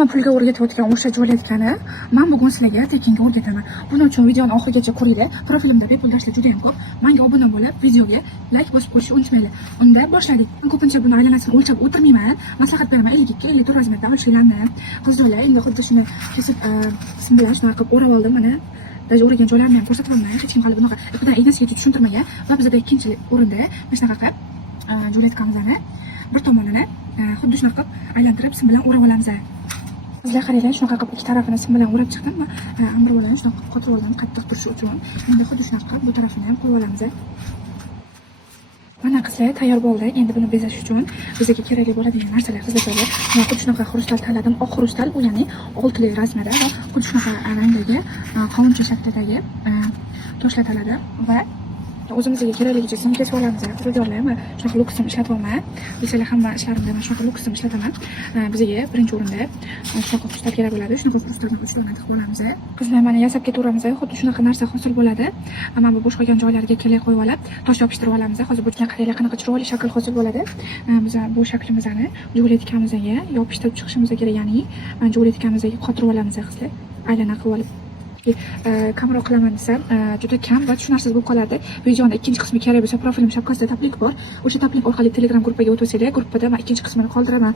hamma pulga o'rgatayotgan o'sha jo'letgani men bugun sizlarga tekinga o'rgataman. Buning uchun videoni oxirigacha ko'ringlar. Profilimda bepul darslar juda ham ko'p. Menga obuna bo'lib, videoga like bosib qo'yishni unutmanglar. Unda boshladik. Men ko'pincha buni aylanasini o'lchab o'tirmayman. Maslahat beraman 52-54 razmerda olishinglarni. Qizlarlar endi xuddi shuni kesib sim bilan shunaqa qilib o'rab oldim mana. Даже o'ragan joylarini ham ko'rsatib olmayman. Hech kim hali bunaqa ipidan ignasiga tushuntirmagan va bizda ikkinchi o'rinda mana shunaqa qilib jo'letkamizni bir tomonini xuddi shunaqa qilib aylantirib sim bilan o'rab olamiz. Sizlar qaranglar, shunaqa qilib ikki tarafini sim bilan o'rab chiqdim va amir bilan shunaqa qotirib oldim qattiq turishi uchun. Endi xuddi shunaqa qilib bu tarafini ham qo'yib olamiz. Mana qizlar tayyor bo'ldi. Endi buni bezash uchun bizga kerakli bo'ladigan narsalar xizlatlar. Men xuddi shunaqa xrustal tanladim. Oq xrustal, u ya'ni oltili razmerda va xuddi shunaqa rangdagi qovuncha shaklidagi toshlar tanladim va o'zimizga kerakligicha sim kesib olamiz. Xizlatlar men shunaqa luksim ishlatyapman. Bizlar hamma ishlarimda men shunaqa luksim ishlataman. Bizga birinchi o'rinda shunaqa xrustal kerak bo'ladi. Shunaqa xrustalni uchidan tiqib olamiz. Qizlar mana yasab ketaveramiz. Xuddi shunaqa narsa hosil bo'ladi. Mana bu bo'sh qolgan joylariga kelib qo'yib olib, tosh yopishtirib olamiz. Hozir bu qaranglar qanaqa chiroyli shakl hosil bo'ladi. Biz bu shaklimizni jo'letkamizga yopishtirib chiqishimiz kerak, ya'ni jo'letkamizga qotirib olamiz qizlar. Aylana qilib olib kamera qilaman desam juda kam va tushunarsiz bo'lib qoladi. Videoning ikkinchi qismi kerak bo'lsa, profilim shapkasida taplik bor. O'sha taplik orqali Telegram gruppaga o'tib olsanglar, gruppada men ikkinchi qismini qoldiraman.